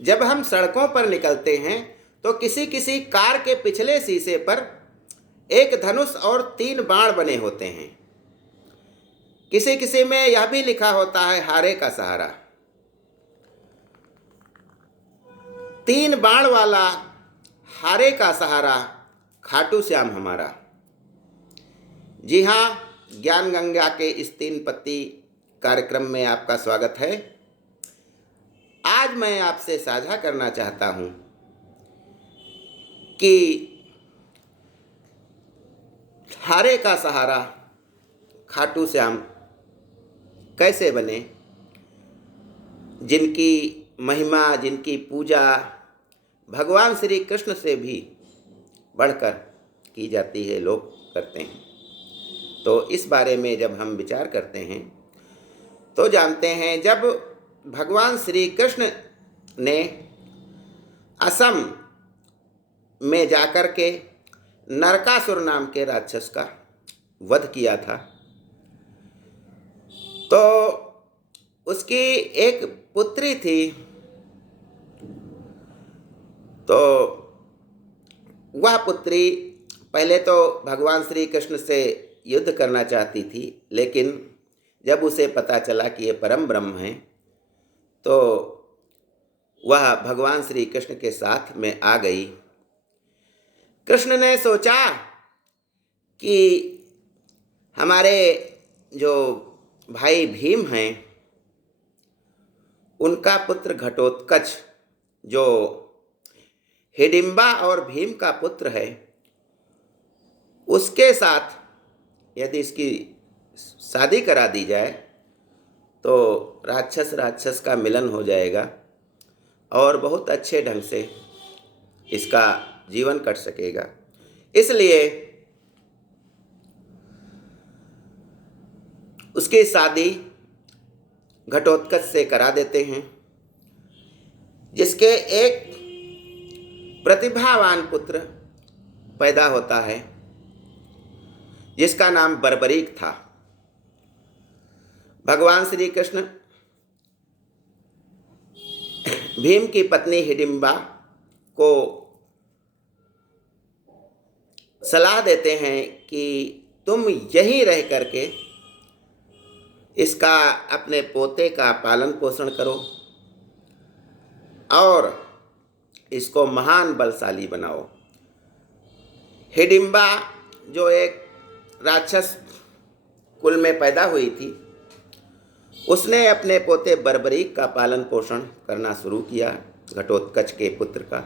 जब हम सड़कों पर निकलते हैं तो किसी किसी कार के पिछले शीशे पर एक धनुष और 3 बाण बने होते हैं। किसी किसी में यह भी लिखा होता है, हारे का सहारा। 3 बाण वाला हारे का सहारा खाटू श्याम हमारा। जी हाँ, ज्ञान गंगा के इस 3 पत्ती कार्यक्रम में आपका स्वागत है। आज मैं आपसे साझा करना चाहता हूँ कि हारे का सहारा खाटू श्याम कैसे बने, जिनकी महिमा, जिनकी पूजा भगवान श्री कृष्ण से भी बढ़कर की जाती है, लोग करते हैं। तो इस बारे में जब हम विचार करते हैं तो जानते हैं, जब भगवान श्री कृष्ण ने असम में जाकर के नरकासुर नाम के राक्षस का वध किया था, तो उसकी एक पुत्री थी। तो वह पुत्री पहले तो भगवान श्री कृष्ण से युद्ध करना चाहती थी, लेकिन जब उसे पता चला कि ये परम ब्रह्म हैं, तो वह भगवान श्री कृष्ण के साथ में आ गई। कृष्ण ने सोचा कि हमारे जो भाई भीम हैं, उनका पुत्र घटोत्कच, जो हिडिंबा और भीम का पुत्र है, उसके साथ यदि इसकी शादी करा दी जाए तो राक्षस का मिलन हो जाएगा और बहुत अच्छे ढंग से इसका जीवन कट सकेगा। इसलिए उसकी शादी घटोत्कच से करा देते हैं, जिसके एक प्रतिभावान पुत्र पैदा होता है, जिसका नाम बर्बरीक था। भगवान श्री कृष्ण भीम की पत्नी हिडिंबा को सलाह देते हैं कि तुम यहीं रह करके इसका, अपने पोते का पालन पोषण करो और इसको महान बलशाली बनाओ। हिडिंबा जो एक राक्षस कुल में पैदा हुई थी, उसने अपने पोते बर्बरीक का पालन पोषण करना शुरू किया, घटोत्कच के पुत्र का।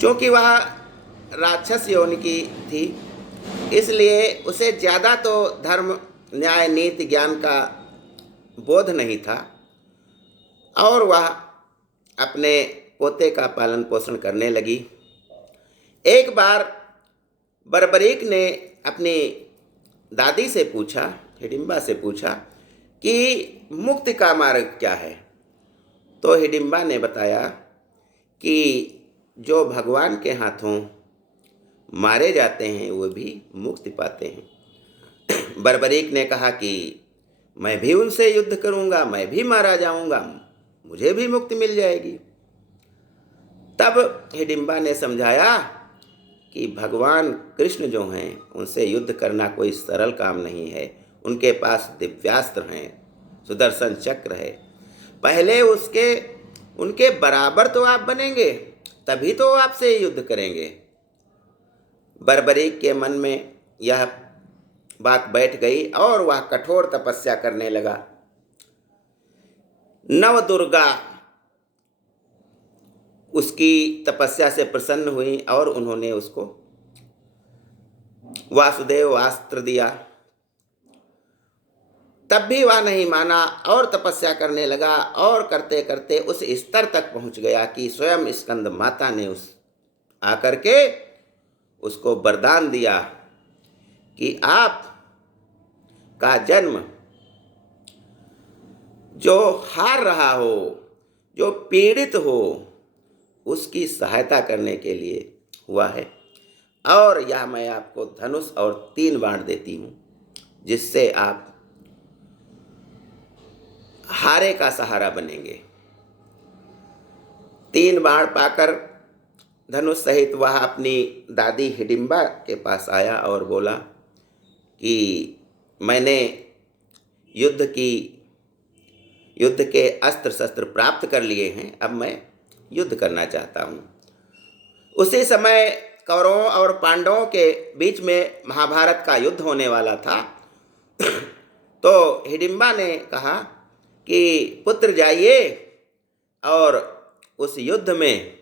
क्योंकि वह राक्षस योनि की थी, इसलिए उसे ज़्यादा तो धर्म, न्याय, नीति, ज्ञान का बोध नहीं था, और वह अपने पोते का पालन पोषण करने लगी। एक बार बर्बरीक ने अपनी दादी से पूछा, हिडिंबा से पूछा कि मुक्ति का मार्ग क्या है। तो हिडिंबा ने बताया कि जो भगवान के हाथों मारे जाते हैं वो भी मुक्ति पाते हैं। बर्बरीक ने कहा कि मैं भी उनसे युद्ध करूंगा, मैं भी मारा जाऊंगा, मुझे भी मुक्ति मिल जाएगी। तब हिडिंबा ने समझाया कि भगवान कृष्ण जो हैं, उनसे युद्ध करना कोई सरल काम नहीं है। उनके पास दिव्यास्त्र हैं, सुदर्शन चक्र है। पहले उनके बराबर तो आप बनेंगे, तभी तो आपसे युद्ध करेंगे। बर्बरीक के मन में यह बात बैठ गई और वह कठोर तपस्या करने लगा। नव दुर्गा उसकी तपस्या से प्रसन्न हुई और उन्होंने उसको वासुदेव अस्त्र दिया। तब भी वह नहीं माना और तपस्या करने लगा, और करते करते उस स्तर तक पहुंच गया कि स्वयं स्कंद माता ने आकर के उसको वरदान दिया कि आप का जन्म जो हार रहा हो, जो पीड़ित हो, उसकी सहायता करने के लिए हुआ है, और यह मैं आपको धनुष और 3 बाण देती हूँ, जिससे आप हारे का सहारा बनेंगे। 3 बाण पाकर धनुष सहित वह अपनी दादी हिडिंबा के पास आया और बोला कि मैंने युद्ध के अस्त्र शस्त्र प्राप्त कर लिए हैं, अब मैं युद्ध करना चाहता हूँ। उसी समय कौरवों और पांडवों के बीच में महाभारत का युद्ध होने वाला था। तो हिडिंबा ने कहा कि पुत्र जाइए और उस युद्ध में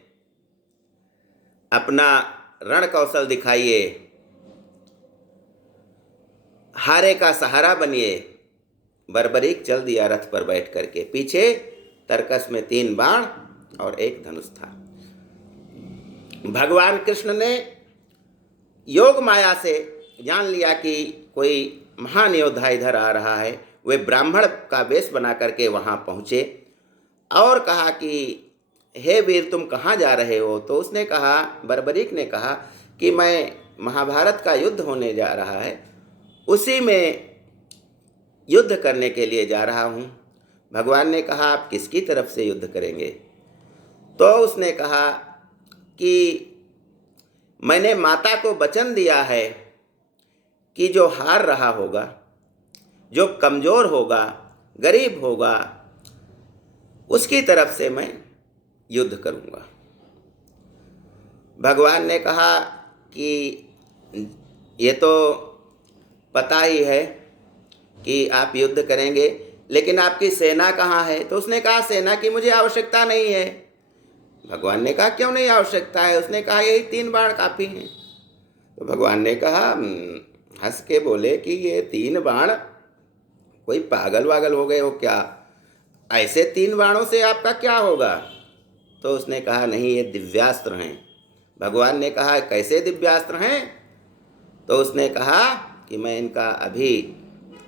अपना रण कौशल दिखाइए, हारे का सहारा बनिए। बर्बरीक चल दिया रथ पर बैठ करके। पीछे तरकस में 3 बाण और 1 धनुष था। भगवान कृष्ण ने योग माया से जान लिया कि कोई महान योद्धा इधर आ रहा है। वे ब्राह्मण का वेश बना करके वहाँ पहुँचे और कहा कि हे वीर, तुम कहाँ जा रहे हो? तो उसने कहा, बर्बरीक ने कहा कि मैं महाभारत का युद्ध होने जा रहा है, उसी में युद्ध करने के लिए जा रहा हूँ। भगवान ने कहा, आप किसकी तरफ से युद्ध करेंगे? तो उसने कहा कि मैंने माता को वचन दिया है कि जो हार रहा होगा, जो कमज़ोर होगा, गरीब होगा, उसकी तरफ से मैं युद्ध करूँगा। भगवान ने कहा कि ये तो पता ही है कि आप युद्ध करेंगे, लेकिन आपकी सेना कहाँ है? तो उसने कहा, सेना की मुझे आवश्यकता नहीं है। भगवान ने कहा, क्यों नहीं आवश्यकता है? उसने कहा, यही 3 बाण काफ़ी हैं। तो भगवान ने कहा, हंस के बोले कि ये 3 बाण, कोई पागल वागल हो गए हो क्या? ऐसे 3 बाणों से आपका क्या होगा? तो उसने कहा, नहीं, ये दिव्यास्त्र हैं। भगवान ने कहा, कैसे दिव्यास्त्र हैं? तो उसने कहा कि मैं इनका अभी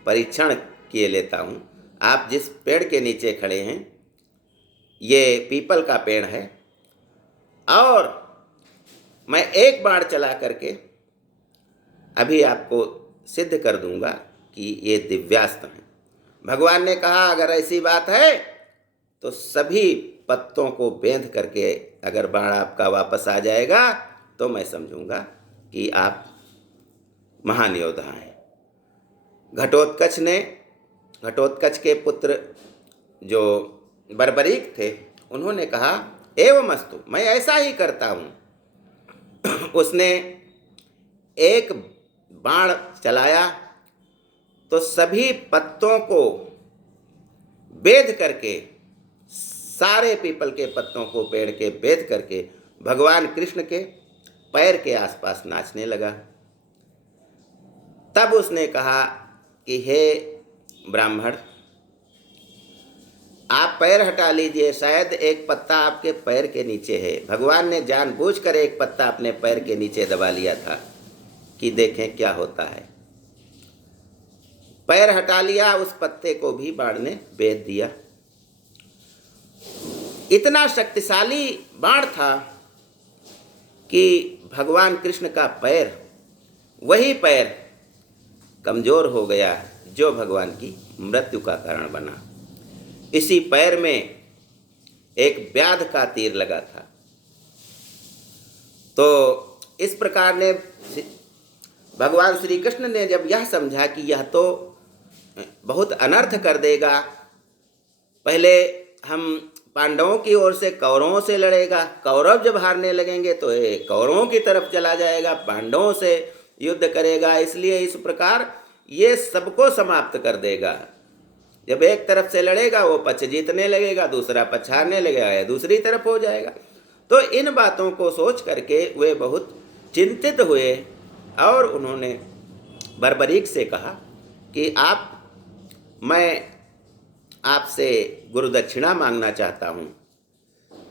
परीक्षण किए लेता हूँ। आप जिस पेड़ के नीचे खड़े हैं, ये पीपल का पेड़ है, और मैं 1 बाण चला करके अभी आपको सिद्ध कर दूंगा कि ये दिव्यास्त्र हैं। भगवान ने कहा, अगर ऐसी बात है तो सभी पत्तों को बेंध करके अगर बाण आपका वापस आ जाएगा तो मैं समझूंगा कि आप महान योद्धा हैं। घटोत्कच के पुत्र जो बर्बरीक थे, उन्होंने कहा, एवमस्तु, मैं ऐसा ही करता हूँ। उसने 1 बाण चलाया तो सभी पत्तों को बेध करके, सारे पीपल के पत्तों को पेड़ के बेध करके भगवान कृष्ण के पैर के आसपास नाचने लगा। तब उसने कहा कि हे ब्राह्मण, आप पैर हटा लीजिए, शायद 1 पत्ता आपके पैर के नीचे है। भगवान ने जानबूझकर 1 पत्ता अपने पैर के नीचे दबा लिया था कि देखें क्या होता है। पैर हटा लिया, उस पत्ते को भी बाण ने बेध दिया। इतना शक्तिशाली बाण था कि भगवान कृष्ण का पैर, वही पैर कमजोर हो गया जो भगवान की मृत्यु का कारण बना। इसी पैर में एक व्याध का तीर लगा था। तो इस प्रकार ने भगवान श्री कृष्ण ने जब यह समझा कि यह तो बहुत अनर्थ कर देगा, पहले हम पांडवों की ओर से कौरवों से लड़ेगा, कौरव जब हारने लगेंगे तो ये कौरवों की तरफ चला जाएगा, पांडवों से युद्ध करेगा, इसलिए इस प्रकार ये सबको समाप्त कर देगा। जब एक तरफ से लड़ेगा वो पक्ष जीतने लगेगा, दूसरा पक्ष हारने लगेगा या दूसरी तरफ हो जाएगा। तो इन बातों को सोच करके वे बहुत चिंतित हुए और उन्होंने बर्बरीक से कहा कि मैं आपसे गुरुदक्षिणा मांगना चाहता हूँ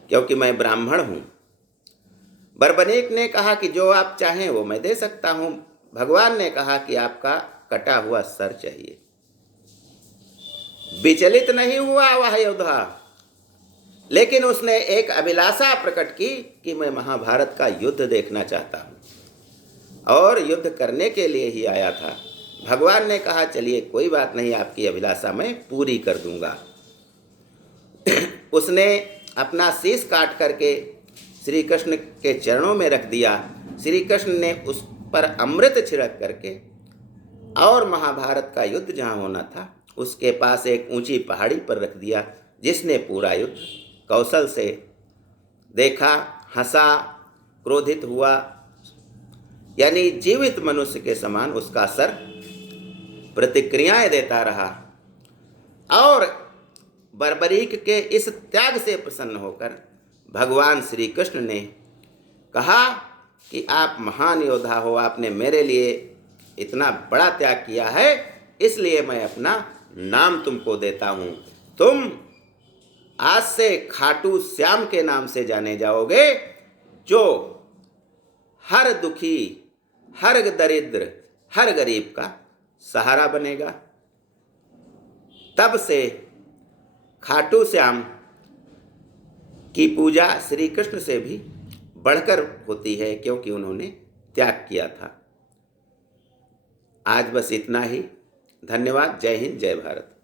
क्योंकि मैं ब्राह्मण हूँ। बर्बरीक ने कहा कि जो आप चाहें वो मैं दे सकता हूँ। भगवान ने कहा कि आपका कटा हुआ सर चाहिए। विचलित नहीं हुआ वह योद्धा, लेकिन उसने एक अभिलाषा प्रकट की कि मैं महाभारत का युद्ध देखना चाहता हूँ और युद्ध करने के लिए ही आया था। भगवान ने कहा, चलिए कोई बात नहीं, आपकी अभिलाषा मैं पूरी कर दूंगा। उसने अपना शीश काट करके श्री कृष्ण के चरणों में रख दिया। श्री कृष्ण ने उस पर अमृत छिड़क करके और महाभारत का युद्ध जहाँ होना था उसके पास एक ऊंची पहाड़ी पर रख दिया, जिसने पूरा युद्ध कौशल से देखा, हंसा, क्रोधित हुआ, यानी जीवित मनुष्य के समान उसका सर प्रतिक्रियाएं देता रहा। और बर्बरीक के इस त्याग से प्रसन्न होकर भगवान श्री कृष्ण ने कहा कि आप महान योद्धा हो, आपने मेरे लिए इतना बड़ा त्याग किया है, इसलिए मैं अपना नाम तुमको देता हूँ। तुम आज से खाटू श्याम के नाम से जाने जाओगे, जो हर दुखी, हर दरिद्र, हर गरीब का सहारा बनेगा। तब से खाटू श्याम की पूजा श्री कृष्ण से भी बढ़कर होती है, क्योंकि उन्होंने त्याग किया था। आज बस इतना ही। धन्यवाद। जय हिंद, जय भारत।